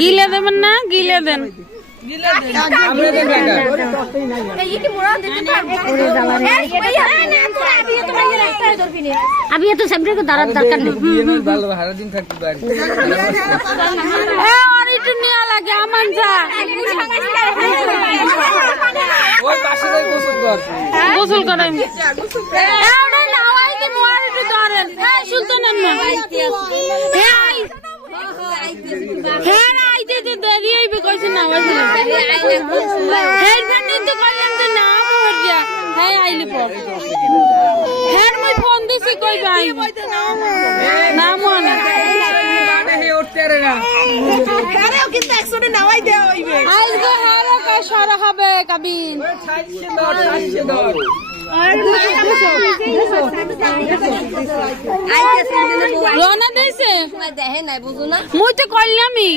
গিলে দেবেন না, গিলে দেন। আমি এত সামনে দাঁড়ার দরকার নেই। একটু নেওয়া লাগে আমার যা গোসল করেন দেরি হইবে কইছে না হ্যাঁ আইলি পর হ্যাঁ মুই ফোন দিছি কইবে আইব না মনে সরা হবে কাবিন রওনা দিয়েছে মুই তো করলামই।